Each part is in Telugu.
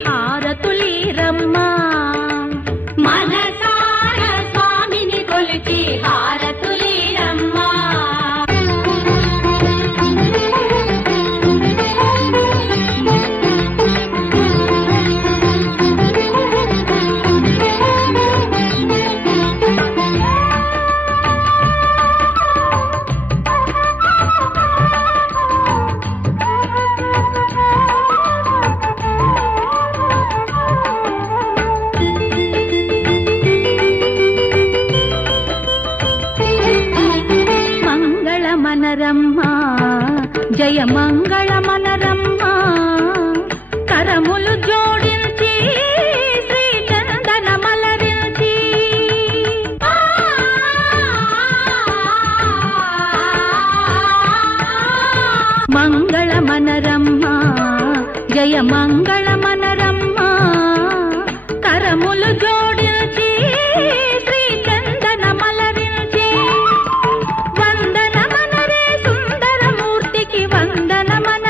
హారతులీరమ్మా మనసార స్వామిని కొలిచి హారతులీరమ్మా. మనరమ్మా జయ మంగళ మనరమ్మా కరములు జోడించి శ్రీ చందన మలరించి మంగళ మనరమ్మా జయ మంగళ మనరమ్మా కరములు జోడించి శ్రీ చందన మలరించి వందన మనరే సుందరమూర్తికి వందన మన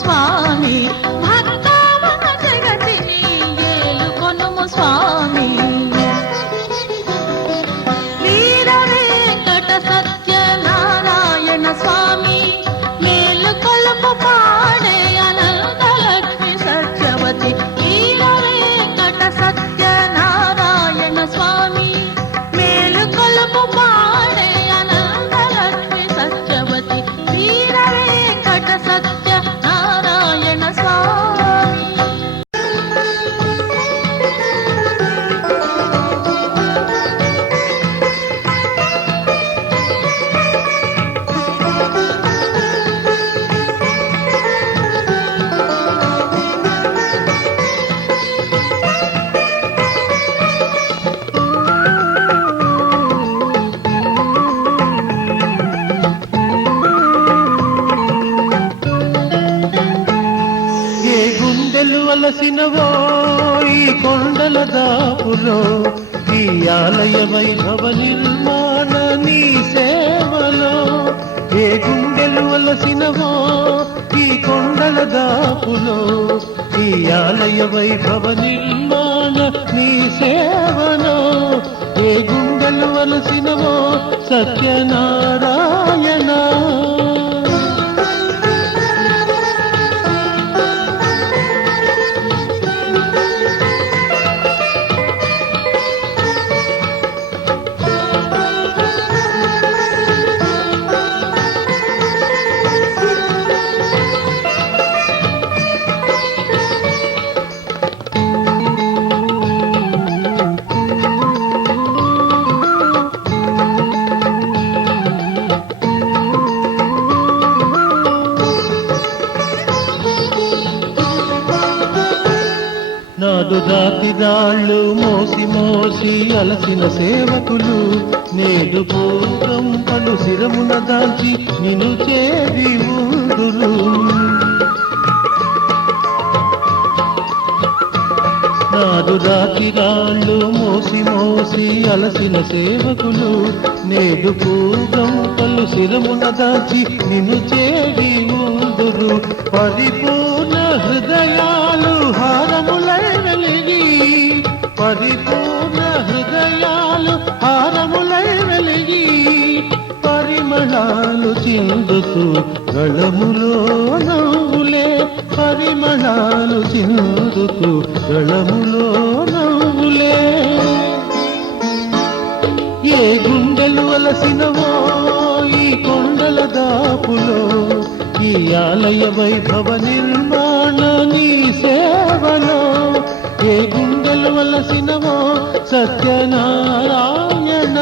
స్వామి, భక్తావన జగతిని ఏలుకొనుము స్వామి. వీర వెంకట సత్యనారాయణ స్వామి, మేలు కొలుపు పాడే అనంతలక్ష్మి సత్యవతి. వీర వెంకట సత్యనారాయణ స్వామి, మేలు కొలుపు పాడే అనంతలక్ష్మి సత్యవతి. వీర వెంకట సత్యనారాయణ స్వామి. అలసినవో ఈ కొండల దాపులో, ఈ ఆలయ వైభవ నిర్మాణ నీ సేవలో. ఏ గుండెలు అలసినవో ఈ కొండల దాపులో, ఈ ఆలయ వైభవ నిర్మాణ నీ సేవలో. ఏ గుండెలు అలసినవో సత్యనారాయణ. నాడు రాతిరాళ్ళు మోసి మోసి అలసిన సేవకులు, నేడు పూర్వం పలు శిరమున దాల్చి నిన్ను చేరి ఊదురు. నాడు రాతిరాళ్ళు మోసి మోసి అలసిన సేవకులు, నేడు పూర్వం పలు శిరమున దాల్చి నిన్ను చేరి ఊదురు. పరిపూర్ణ హృదయాలు హారములై వెలిగి, పరిపూర్ణ హృదయాలు హారములై వెలిగి, పరిమళాలు చిందుతూ గళములో నవ్వులే, పరిమళాలు చిందుతూ గళములో నవ్వులే. ఏ గుండెలు అలసినవో ఈ కొండల దాపులో, ఈ ఆలయ వైభవ నిర్మాణ నీ సేవలో. ఏ గుండెలు అలసినవో సత్యనారాయణ.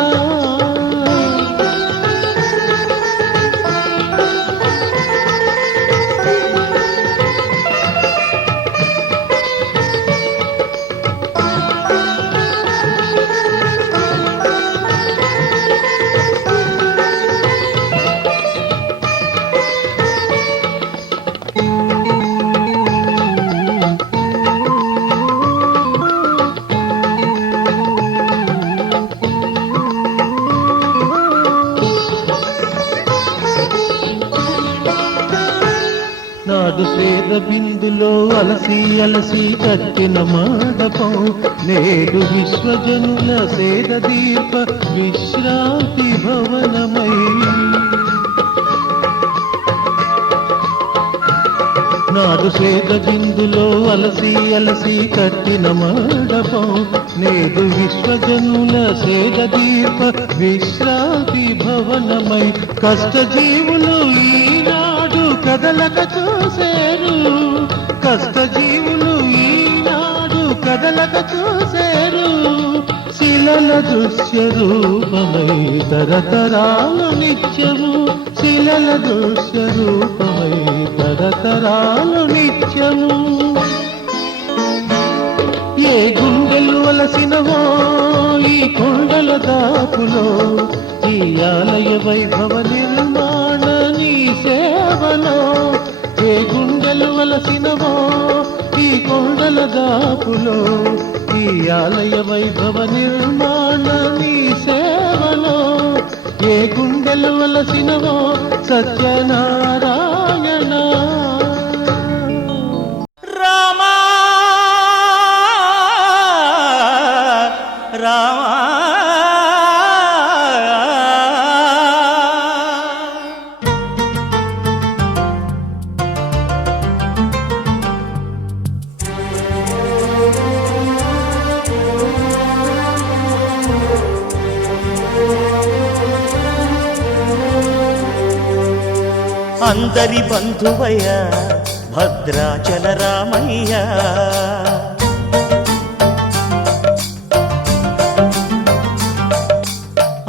నాడు స్వేద బిందులో అలసి అలసి కట్టిన మండపం, నేడు విశ్వజనుల సేద దీప విశ్రాంతి భవనమై. నాడు స్వేద బిందులో అలసి అలసి కట్టిన మండపం, నేడు విశ్వజనుల సేద దీప విశ్రాంతి భవనమై. కష్టజీవులు ఈనాడు కదలక చూసేరు, కష్టజీవులు ఈనాడు కదలక చూసేరు. శిలల దృశ్య రూపమై తరతరాలు నిత్యము, శిలల దృశ్య రూపమై తరతరాలు నిత్యము. ఏ గుండెలు అలసినవో ఈ కొండల దాపులో, ఈ ఆలయ వైభవ నిర్మాణ నీ సేవలో. ఏ గుండెలు అలసినవో ఈ కొండల దాపులో, ఈ ఆలయ వైభవ నిర్మాణ నీ సేవలో. ఏ గుండెలు అలసినవో సత్యనారాయణ. అందరి బంధువయ్య భద్రాచల రామయ్య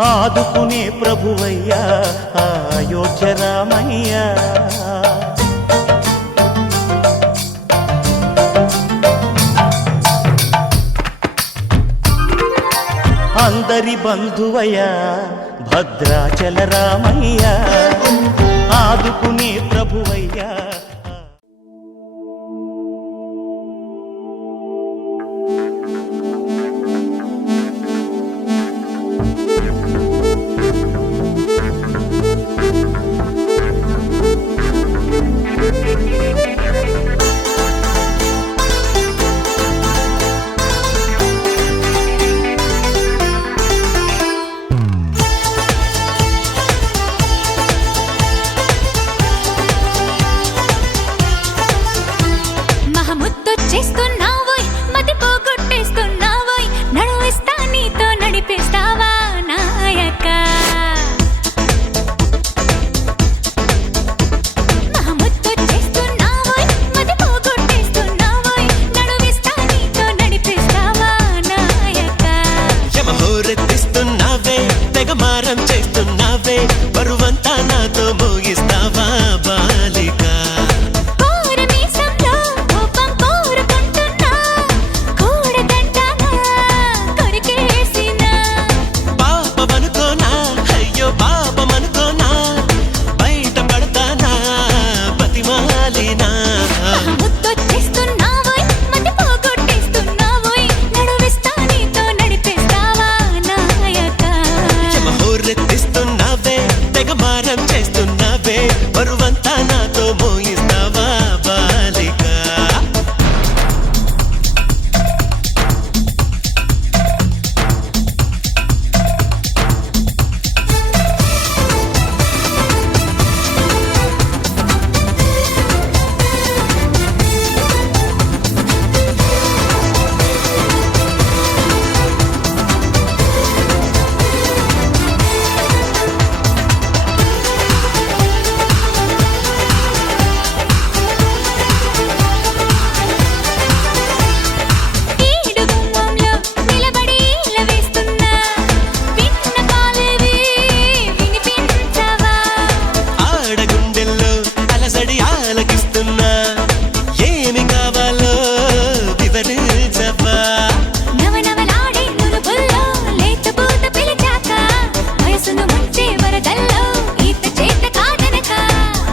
ఆదుకునే ప్రభువయ్య అయోధ్య రామయ్య అందరి బంధువయ్య భద్రాచల రామయ్య ఆదుకునే ప్రభువయ్య చేస్తున్నావోయ్ మతి పోగొట్టేస్తున్నావోయ్ నడువిస్తా నీతో నడిపిస్తావా నాయక మహముద్దు చేస్తున్నావోయ్ మతి పోగొట్టేస్తున్నావోయ్ నడువిస్తా నీతో నడిపిస్తావా నాయక యమహోరెత్తిస్తున్నావే తెగమారం చేస్తున్నావే బరువంతా నాతో మోగిస్తావా బాలిక రెత్తిస్తున్నావే తెగమారం చేస్తున్నావే బరువంతా నాతో మోయిస్తావా బాలిక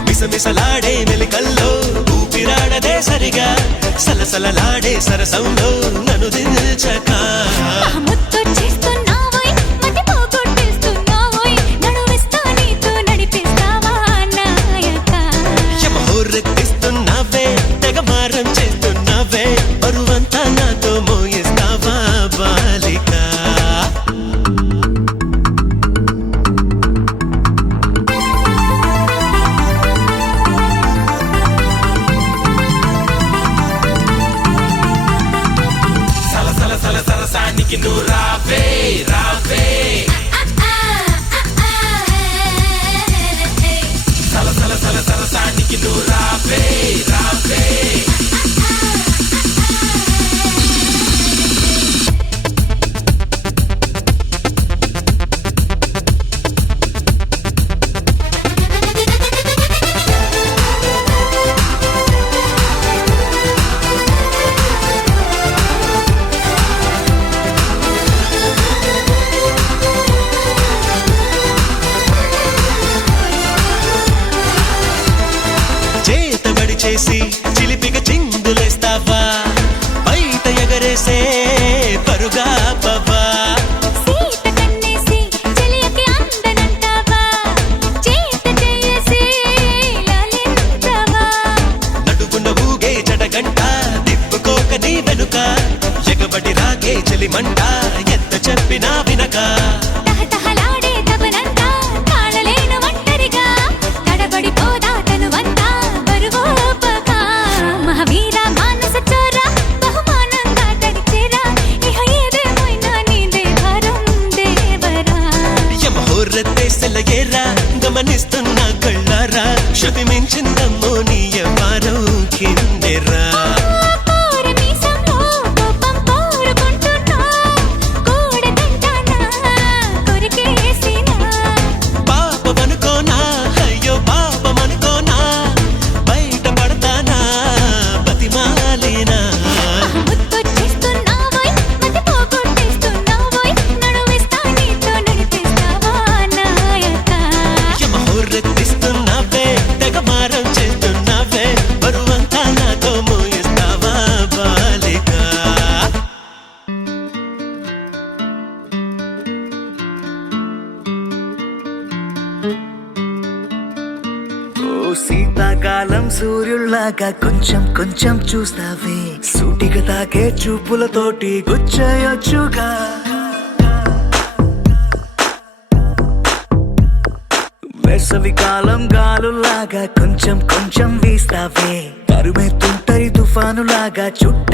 మిసమిసలాడే మెలికల్లో ఊపిరాడదే సరిగా సలసలలాడే సరసంలో నన్ను దిల్చక ముద్దు చేస్తున్నావోయ్ మతి పోగొట్టేస్తున్నావోయ్ నడువిస్తా నీతో నడిపిస్తావా నాయక యమహోరెత్తిస్తున్నావే తెగమారం చేస్తున్నావే బరువంతా నాతో మోయిస్తావా బాలిక సరసానికి నువ్వు రావే రావే సరసానికి నువ్వు రావే రావే చేతబడి చేసి చిలిపిగా చిందులేస్తావా బయట ఎగరేసే పరుగా పవ్వా సీత కన్నేసి చెలియకి అందనంటావా చేత చేసి లాలించవా నడుగున ఊగే జడగంట తిప్పుకోక నీ వెనుక ఎగబడి రాగే చెలిమంట ఎంత చెప్పినా వినక తహతహలాడే తపనంతా తాళలేను ఒంటరిగా తడబడిపోదా తనువంతా బరువోపక మహావీర మానస చోర బహుమానంగా తడిచేరా ఇహ ఏదేమైనా నీదే భారం దేవరా యమహోరెత్తేసెలయేరా గమనిస్తున్నా కళ్ళారా శృతి శీతాకాలం సూర్యుల్లాగా కొంచెం కొంచెం చూస్తావే సూటిగా తాకే చూపులతోటి గుచ్చయొచ్చుగా వేసవి కాలం గాలులాగా కొంచెం కొంచెం వీస్తావే తరుమెత్తుంటరి తుఫానులాగా చుట్ట